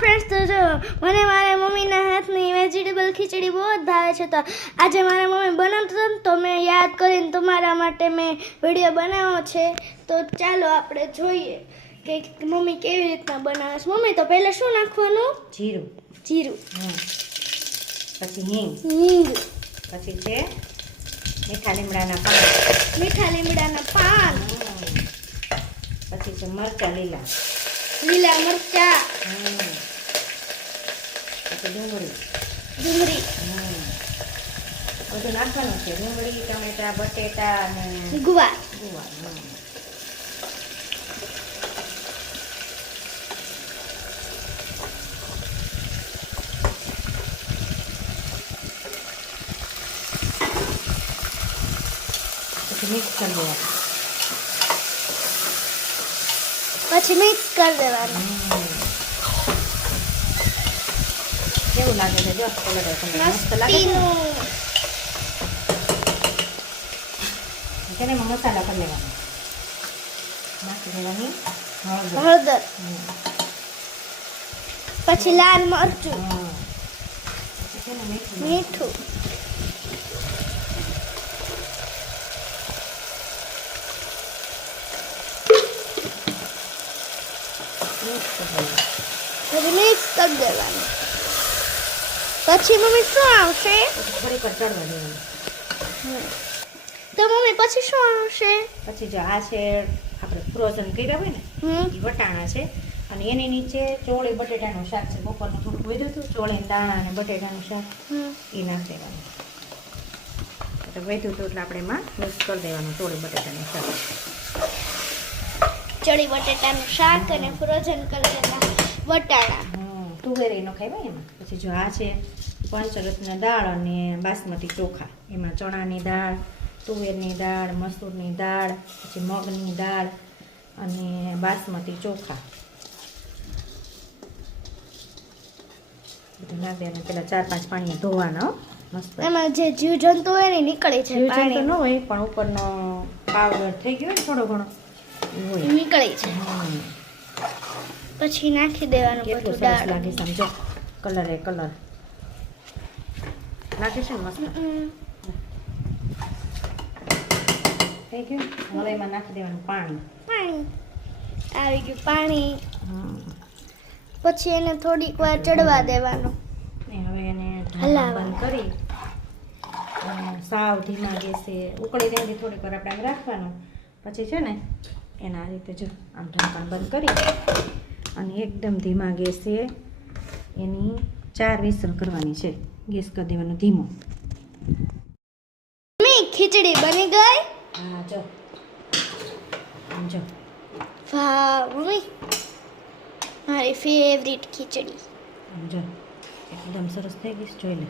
Friends, તો જો મને મારા મમ્મીના હાથની વેજીટેબલ ખીચડી બહુ જ ભાવે છે. તો આજે મારા મમ્મી બનાવતા હતા ને, તો મેં યાદ કરીને તમારા માટે મેં વિડીયો બનાવ્યો છે. તો ચાલો આપણે જોઈએ કે મમ્મી કેવી રીતના બનાવે છે. મમ્મી, તો પહેલાં શું નાખવાનું? જીરું. જીરું. પછી હિંગ. હિંગ. પછી છે મીઠા લીમડાના પાન. મીઠા લીમડાના પાન. પછી છે મરચાં લીલા. લીલા મરચાં. પછી ડુંગળી. ડુંગળી. બધું નાખવાનું છે. ડુંગળી, ટમેટા, બટેટા અને ગુવાર. ગુવાર. પછી મિક્સ કરી દેવાનું. પછી મિક્સ કરી દેવાનું. કેવું લાગે છે? જો કલર મસ્ત લાગે છે. તેને એમાં મસાલા કરી લેવાનો. નાખી દેવાની હળદર. પછી લાલ મરચું. પછી છે ને મીઠું. પછી મિક્સ કરી દેવાનું. પછી મમ્મી શું આવશે? થોડીક વાર ચડવા દેવાનું. તો મમ્મી પછી શું આવશે? પછી જો આ છે આપણે ફ્રોઝન કર્યા હોય ને એ વટાણા છે, અને એની નીચે ચોળી બટેટાનું શાક છે. બપોરનું થોડુંક વધ્યું હતું, ચોળી દાણા અને બટેટાનું શાક એ નાખી દેવાનું. એટલે વધ્યું હતું એટલે આપણે એમાં મિક્સ કરી દેવાનું ચોળી બટેટાનું શાક. ચોળી બટેટાનું શાક અને ફ્રોઝન કરેલા વટાણા. તુવેરી નો ખાય એમાં. પછી જો આ છે પંચરત્ન દાળ અને બાસમતી ચોખા. એમાં ચણાની દાળ, તુવેરની દાળ, મસૂરની દાળ, પછી મગની દાળ અને બાસમતી ચોખા બધું નાખી દેવાનું. પેલા 4-5 પાણી ધોવાના. મસ્ત. એમાં જે જીવજંતુ હોય ને નીકળે છે. જીવજંતુ ન હોય પણ ઉપરનો પાવડર થઈ ગયો ને થોડો ઘણો હોય, નીકળે છે. પછી નાખી દેવાનું કેટલું બધું સરસ દાળ. લાગે સમજો. કલર એ કલર લાગે છે ને મસ્ત. થઈ ગયું. હવે એમાં નાખી દેવાનું પાણી. પાણી આવી ગયું. પાણી. પછી એને થોડીક વાર ચડવા દેવાનું. હવે એને ઢાંકણ બંધ કરી અને સાવ ધીમા ગેસે ઉકળી ત્યાંથી થોડીક વાર આપણે રાખવાનું. પછી છે ને એના આ રીતે જો આમ ઢાંકણ બંધ કરી અને એકદમ ધીમા ગેસે એની 4 વિસલ કરવાની છે. ગેસ કરી દેવાનો ધીમો. મમ્મી, ખીચડી બની ગઈ. હા જો આમ જો. વાહ મમ્મી, મારી ફેવરિટ ખીચડી. આમ જો એકદમ સરસ થઈ ગઈ. જોઈ લે.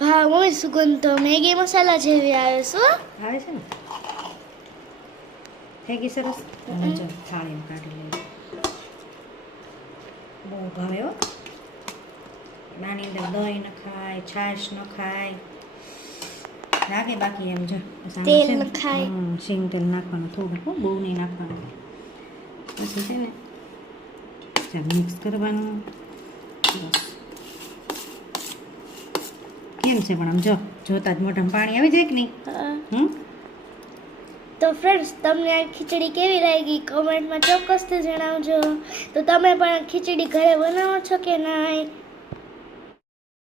વાહ મમ્મી, સુગંધ તો મેગી મસાલા જેવી આવે છે. આવે છે ને? થઈ ગઈ સરસ. અને જો થાળીમાં કાઢી લઈએ. બહુ ભાવે હો. નાની અંદર દહીં ન ખાય, છાશ ન ખાય લાગે. બાકી એમ જો તેલ ન ખાય. શીંગ તેલ નાખવાનું થોડું, બહુ નહીં નાખવાનું. પછી છે ને ચાલ મિક્સ કરવાનું. બસ. કેમ છે પણ આમ જો જોતા જ મોઢામાં પાણી આવી જાય કે નહીં? તો ફ્રેન્ડ્સ, તમને આ ખીચડી કેવી લાગી કમેન્ટમાં ચોક્કસથી જણાવજો. તો તમે પણ ખીચડી ઘરે બનાવો છો કે નહીં